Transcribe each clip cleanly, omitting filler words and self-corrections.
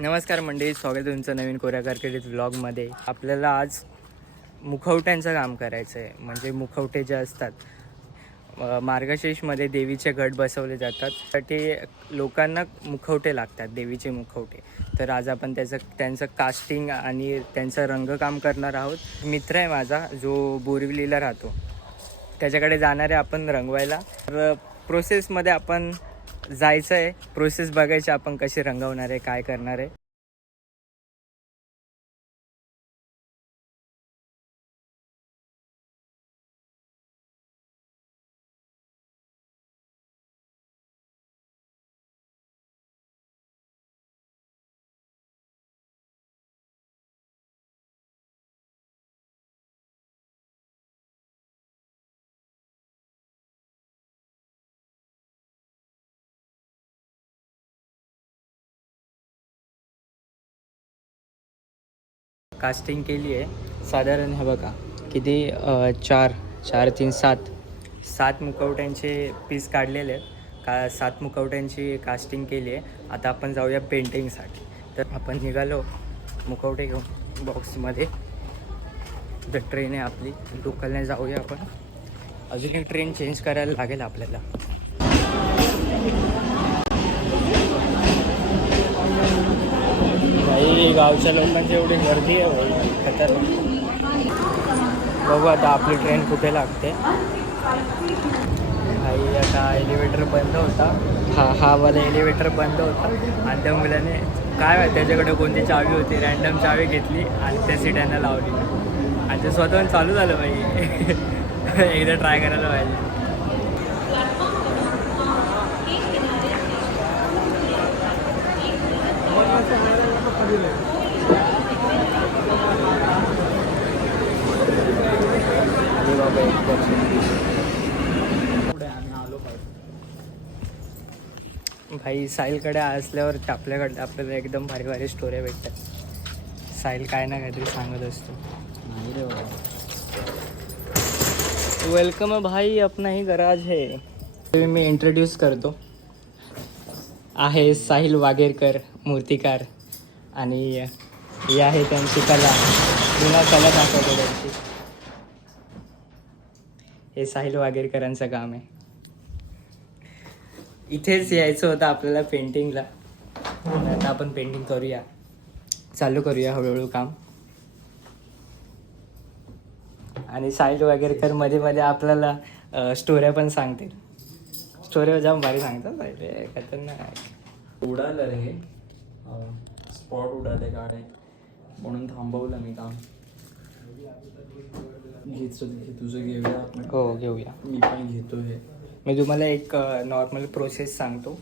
नमस्कार मंडळी, स्वागत आहे तुमचं नवीन कोऱ्या कारकिर्दीत व्लॉगमध्ये. आपल्याला आज मुखवट्यांचं काम करायचं आहे. म्हणजे मुखवटे जे असतात, मार्गशीर्षमध्ये देवीचे घट बसवले जातात, तर ते लोकांना मुखवटे लागतात, देवीचे मुखवटे. तर आज आपण त्यांचं कास्टिंग आणि त्यांचं रंगकाम करणार आहोत. मित्र आहे माझा जो बोरिवलीला राहतो, त्याच्याकडे जाणार आहे आपण रंगवायला. तर प्रोसेसमध्ये आपण जायचं आहे, प्रोसेस बघायची आपण कशी रंगवणार आहे, काय करणार आहे. कास्टिंग केली आहे साधारण. हे बघा किती, 4, 3, 7 मुखवट्यांचे पीस काढलेले आहेत. 7 मुखवट्यांची कास्टिंग केली आहे. आता आपण जाऊया पेंटिंगसाठी. तर आपण निघालो मुखवटे घेऊन बॉक्समध्ये. जर ट्रेन आहे आपली लोकलने जाऊया आपण. अजून एक ट्रेन चेंज करायला लागेल आपल्याला. भाई गावच्या लोकांची एवढी गर्दी आहे भाई, खतरनाक. बघू आता आपली ट्रेन कुठे लागते. भाई आता एलिव्हेटर बंद होता. हा वाला एलिव्हेटर बंद होता आणि त्या मुलाने काय माहिती त्याच्याकडे कोणती चावी होती, रँडम चावी घेतली आणि त्या सीटांना लावली आणि ते स्वतःहून चालू झालं भाई. एकदा ट्राय करायला पाहिजे. भाई साहिलकडे असल्यावर आपल्याला एकदम भारी भारी स्टोऱ्या भेटतात. साहिल काय ना काहीतरी सांगत असतो. वेलकम भाई, अपना ही गराज है. मी इंट्रोड्यूस करतो. आहे साहिल वागेरकर, मूर्तिकार. आणि ही आहे त्यांची कला, जुना कला दाखवतो त्यांची. हे साहिल वागेरकरांचं काम आहे. इथेच यायचं होतं आपल्याला पेंटिंगला. आता आपण पेंटिंग करूया, चालू करूया हळूहळू काम. आणि साहिल वागेरकर मध्ये मध्ये आपल्याला स्टोऱ्या पण सांगतील. स्टोऱ्या जाम भारी सांगतात पहिले, खतरनाक. उडालं रे हे स्पॉट उडाले गाड्या, म्हणून थांबवलं मी काम. तुझं घेऊया आपण. हो घेऊया, मी पण घेतो. हे मी तुम्हाला एक नॉर्मल प्रोसेस सांगतो.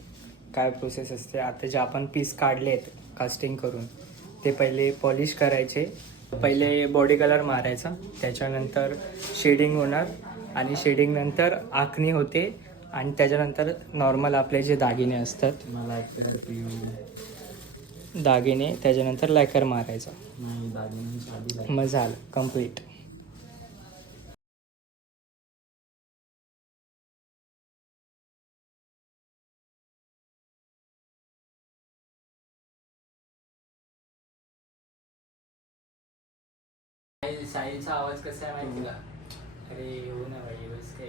काय प्रोसेस असते. आता जे आपण पीस काढले आहेत कास्टिंग करून, ते पहिले पॉलिश करायचे. पहिले बॉडी कलर मारायचा, त्याच्यानंतर शेडिंग होणार आणि शेडिंग नंतर आखणी होते आणि त्याच्यानंतर नॉर्मल आपले जे दागिने असतात, मला दागिने, त्याच्यानंतर लॅकर मारायचा. नाही, दागिने मग झालं कम्प्लीट. साहिलचा आवाज कसा आहे माहिती का? अरे हो ना भाई, बस काय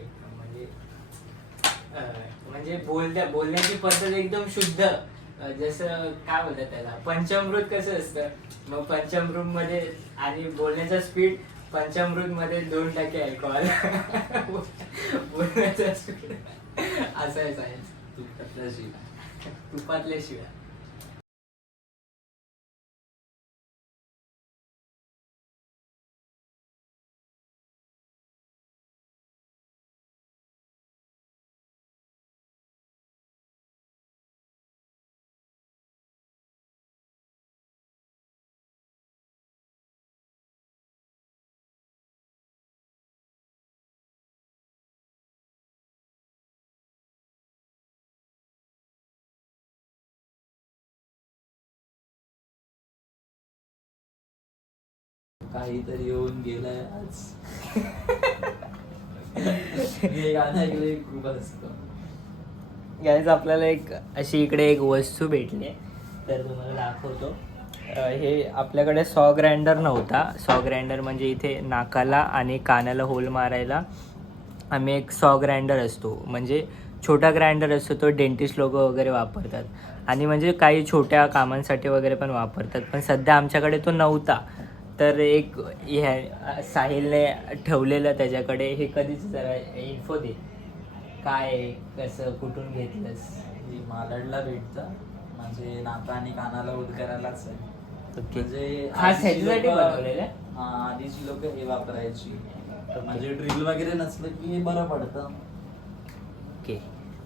म्हणजे बोलण्याची पद्धत एकदम शुद्ध. जसं काय बोलतात त्याला, पंचामृत कसं असतं. मग पंचामृत मध्ये आणि बोलण्याचा स्पीड, पंचामृत मध्ये 2% अल्कोहोल. बोलण्याचा स्पीड असं आहे साहिल. तुपातल्या शिव्या. काहीतरी येऊन गेलाय आज. हे गाणं ऐकलं खूप असतं. गाईज आपल्याला एक अशी इकडे एक वस्तू भेटली. तर तुम्हाला दाखवतो. हे आपल्याकडे सॉ ग्राइंडर नव्हता. सॉ ग्राइंडर म्हणजे इथे नाकाला आणि कानाला होल मारायला आम्ही एक सॉ ग्राइंडर असतो, म्हणजे छोटा ग्राइंडर असतो, तो डेंटिस्ट लोक वगैरे वापरतात आणि म्हणजे काही छोट्या कामांसाठी वगैरे पण वापरतात. पण सध्या आमच्याकडे तो नव्हता, तर एक ह्या साहिलने ठेवलेलं त्याच्याकडे. हे कधीच जरा इन्फो दे, काय कसं कुठून घेतलंस? ही मालाडला भेटतं, म्हणजे नाका आणि कानाला होल करायलाच आहे. ओके, म्हणजे खास ह्याच्यासाठी बनवलेलं आहे. आधीची लोक हे वापरायची, म्हणजे ड्रिल वगैरे नसलं की हे बरं पडतं. ओके,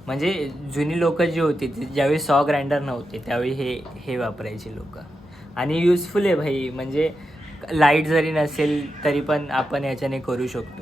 म्हणजे जुनी लोक जी होती ज्यावेळी सॉ ग्राइंडर नव्हते त्यावेळी हे वापरायची लोक. आणि युजफुल आहे भाई, म्हणजे लाईट जरी नसेल तरी पण आपण याच्याने करू शकतो.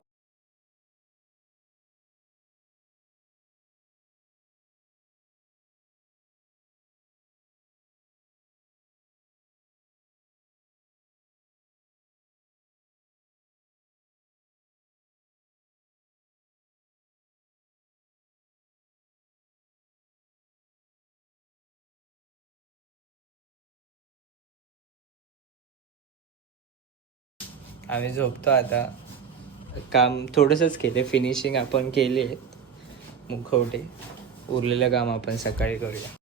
आम्ही झोपतो आता. काम थोडंसंच केले, फिनिशिंग आपण केले मुखवटे. उरलेलं काम आपण सकाळी करूया.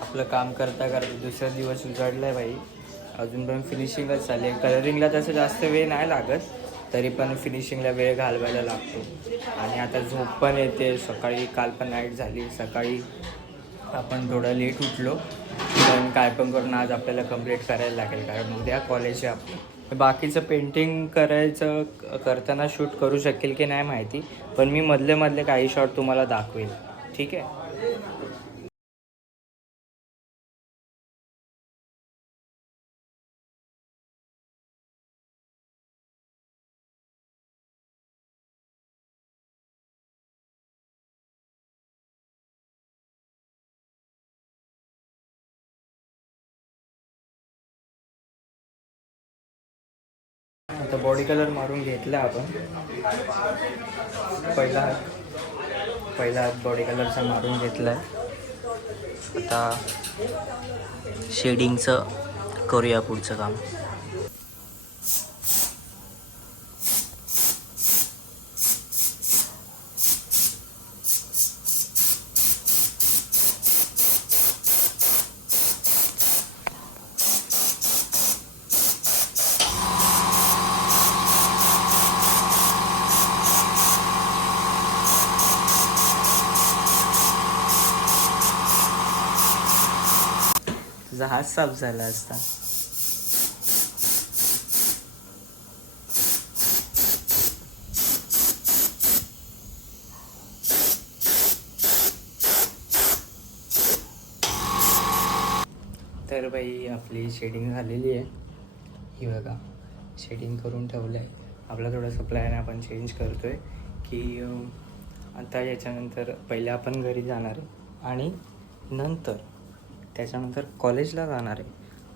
आपलं काम करता करता दुसरा दिवस उजाडला आहे भाई. अजून पण फिनिशिंगच चालली आहे. कलरिंगला तसं जास्त वेळ नाही लागत, तरी पण फिनिशिंगला वेळ घालवायला लागतो. आणि आता झोप पण येते. सकाळी काल पण नाईट झाली. सकाळी आपण थोडं लेट उठलो, पण काय पण करून आज आपल्याला कंप्लीट करायला लागेल, कारण उद्या कॉलेज आहे आपलं. बाकीचं पेंटिंग करायचं करताना शूट करू शकेल की नाही माहिती, पण मी मधले मधले काही शॉट तुम्हाला दाखवेल. ठीक आहे. आता बॉडी कलर मारून घेतला आपण. पहिला हात बॉडी कलरचा मारून घेतला आहे. आता शेडिंगचं करूया पुढचं काम. तुझा हात साफ झाला असता. तर बाई आपली शेडिंग झालेली आहे. ही बघा, शेडिंग करून ठेवलं आहे. आपला थोडासा प्लॅन आपण चेंज करतो आहे की आता याच्यानंतर पहिले आपण घरी जाणार आहे आणि नंतर त्याच्यानंतर कॉलेजला जाणार आहे.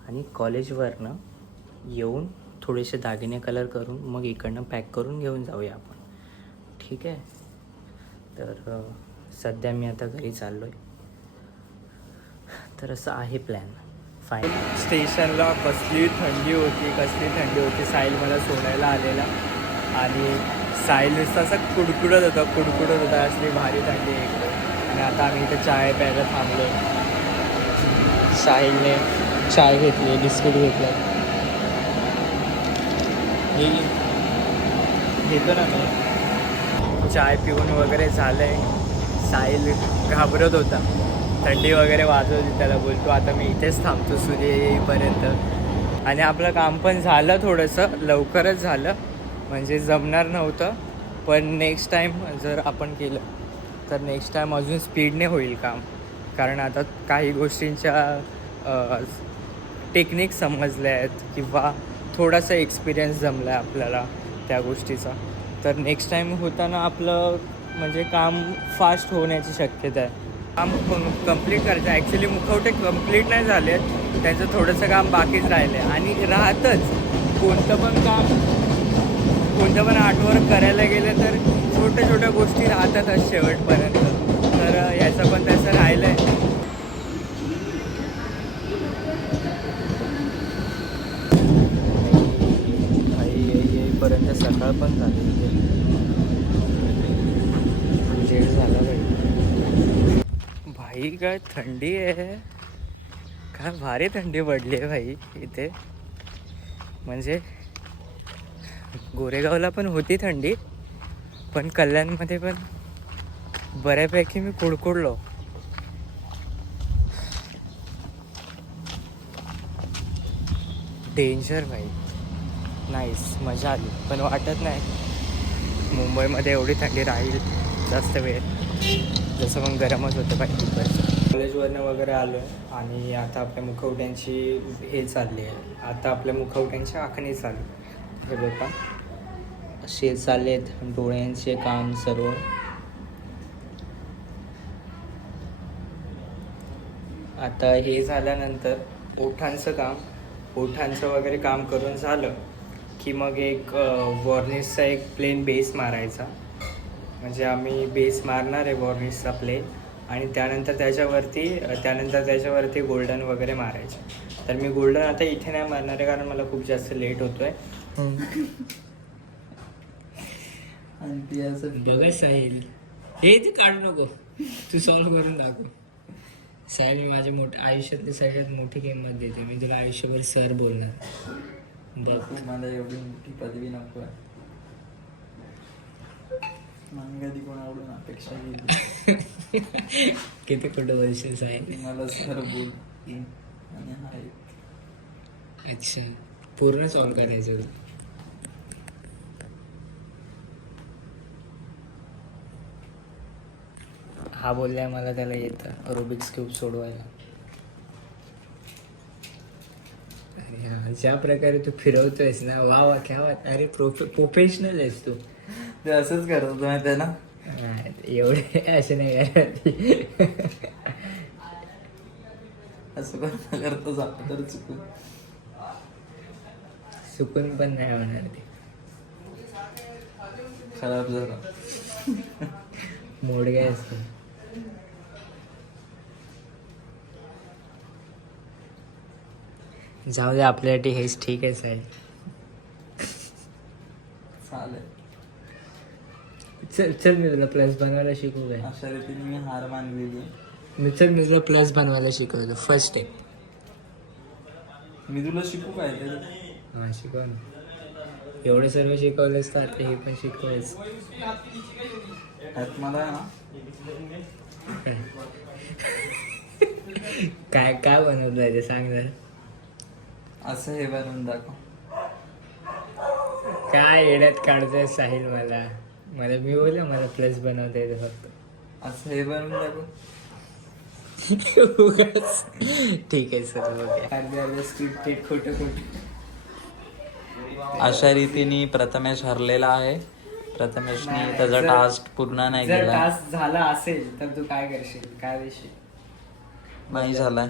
आणि कॉलेजवरनं येऊन थोडेसे दागिने कलर करून मग इकडनं पॅक करून घेऊन जाऊया आपण. ठीक आहे. तर सध्या मी आता घरी चाललो आहे. तर असं आहे प्लॅन. फाईन. स्टेशनला कसली थंडी होती. साहिल मला सोडायला आलेला आणि साहिल नुसतं असं कुडकुडत होता. असली भारी थंडी इकडे. आणि आता आम्ही इथं चाय प्यायला थांबलो. साहिलने चाय घेतली, बिस्किट घेतलं. हे घेतो ना मी. चाय पिऊन वगैरे झालं आहे. साहिल घाबरत होता, थंडी वगैरे वाजत होती त्याला. बोलतो आता मी इथेच थांबतो सूर्य येईपर्यंत. आणि आपलं काम पण झालं, थोडंसं लवकरच झालं, म्हणजे जमणार नव्हतं. पण नेक्स्ट टाईम जर आपण केलं तर नेक्स्ट टाईम अजून स्पीडने होईल काम, कारण आता काही गोष्टींच्या टेक्निक समजल्या आहेत किंवा थोडासा एक्सपिरियन्स जमला आहे आपल्याला त्या गोष्टीचा. तर नेक्स्ट टाईम होताना आपलं म्हणजे काम फास्ट होण्याची शक्यता आहे. काम कंप्लीट करायचं. ॲक्च्युली मुखवटे कंप्लीट नाही झाले आहेत, त्यांचं थोडंसं काम बाकीच राहिलं आहे. आणि राहतंच कोणतं पण आर्टवर्क करायला गेलं तर छोट्या छोट्या गोष्टी राहतातच शेवटपर्यंत. तर ह्याचं पण तसं राहिलं आहे. येईपर्यंत सकाळ पण झाली, लेट झाला भाई. काय थंडी आहे, काय भारी थंडी पडली आहे भाई इथे. म्हणजे गोरेगावला पण होती थंडी, पण कल्याणमध्ये पण बऱ्यापैकी मी कुडकुडलो. डेंजर भाई. नाईस, मजा आली. पण वाटत नाही मुंबईमध्ये एवढी थंडी राहील जास्त वेळ, जसं मग गरमच होतं पाहिजे तिकडचं. कॉलेजवरनं वगैरे आलो आहे आणि आता आपल्या मुखवट्यांची हे चालली आहे. आता आपल्या मुखवट्यांची आखणी चालू. हे बघा असे चालले आहेत डोळ्यांचे काम सर्व. आता हे झाल्यानंतर ओठांचं वगैरे काम करून झालं की मग एक वॉर्निशचा एक प्लेन बेस मारायचा. म्हणजे आम्ही बेस मारणार आहे वॉर्निशचा प्लेन, आणि त्यानंतर त्याच्यावरती गोल्डन वगैरे मारायचं. तर मी गोल्डन आता इथे नाही मारणार आहे कारण मला खूप जास्त लेट होतो आहे. बघा साहिल, हे ते काढू नको, तू सॉल्व करून दाखव. साहिल, मी माझ्या आयुष्यातली सगळ्यात मोठी किंमत देते. मी तुला आयुष्यभर सर बोलणार. बघ, मला एवढी मोठी पदवी नको आहे. कधी कोणाकडून अपेक्षा केली. किती कुठं बोलशील साहिल. मला सर बोल आणि हाय. अच्छा, पूर्ण सॉल्व करायचं. हा बोललाय मला त्याला येतं रुबिक्स क्यूब सोडवायला. अरे हा, ज्या प्रकारे तू फिरवतोयस ना, वा वा, क्या बात. अरे प्रोफेशनल आहेस तू. ते असंच करतो माहिती आहे ना. एवढे असे नाही करत. असं करतो जातो तर चुकून पण नाही होणार ते. खराब झाला. मोडगे असतो. जाऊ दे, आपल्यासाठी हेच ठीक आहे साहेब. चालेल. चल मी तुला प्लस बनवायला शिकवू काय. अशा रीतीने मी हार मानलेली. मी तुला प्लस बनवायला शिकवलं फर्स्ट डे. मी तुला शिकू काय ते. हां, शिकव ना. एवढं सर्व शिकवलंस तर आता हे पण शिकवायच. मला ना काय काय बनवलं ते सांग ना. असं हे बनवून दाखव. काय येड्यात काढतोय साहिल. मला मी बोललो मला प्लस बनवता येतं फक्त. असं हे बनवून दाखव. ठीक आहे सर. खोटं. अशा रीतीने प्रथमेश हरलेला आहे. प्रथमेशने त्याचा टास्क पूर्ण नाही केला. टास्क झाला असेल तर तू काय करशील, काय देशील. नाही झालाय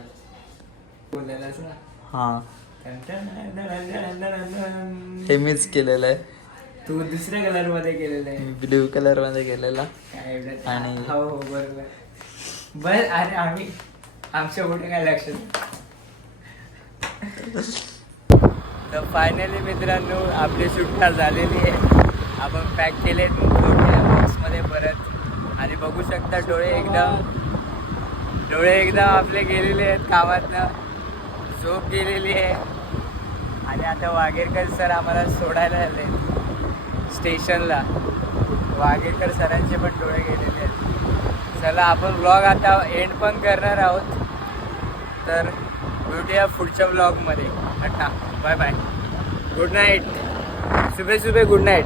बोलायलाच ना. हा, हे मीच केलेलं आहे. तू दुसऱ्या कलर मध्ये केलेलं आहे. ब्ल्यू कलर मध्ये केलेला. आणि हो बरोबर. बर, अरे आमच्या कुठे काय लक्षात. तर फायनली मित्रांनो आपली सुटका झालेली आहे. आपण पॅक केले बॉक्समध्ये परत. आणि बघू शकता डोळे एकदम आपले गेलेले आहेत कामातनं. झोप गेलेली आहे. आणि आता वाघेरकर सर आम्हाला सोडायला आले स्टेशनला. वाघेरकर सरांचे पण डोळे गेलेले आहेत. चला, आपण ब्लॉग आता एंड पण करणार आहोत. तर भेटूया पुढच्या ब्लॉगमध्ये. Tata, bye bye, good night. सुबह गुड नाईट.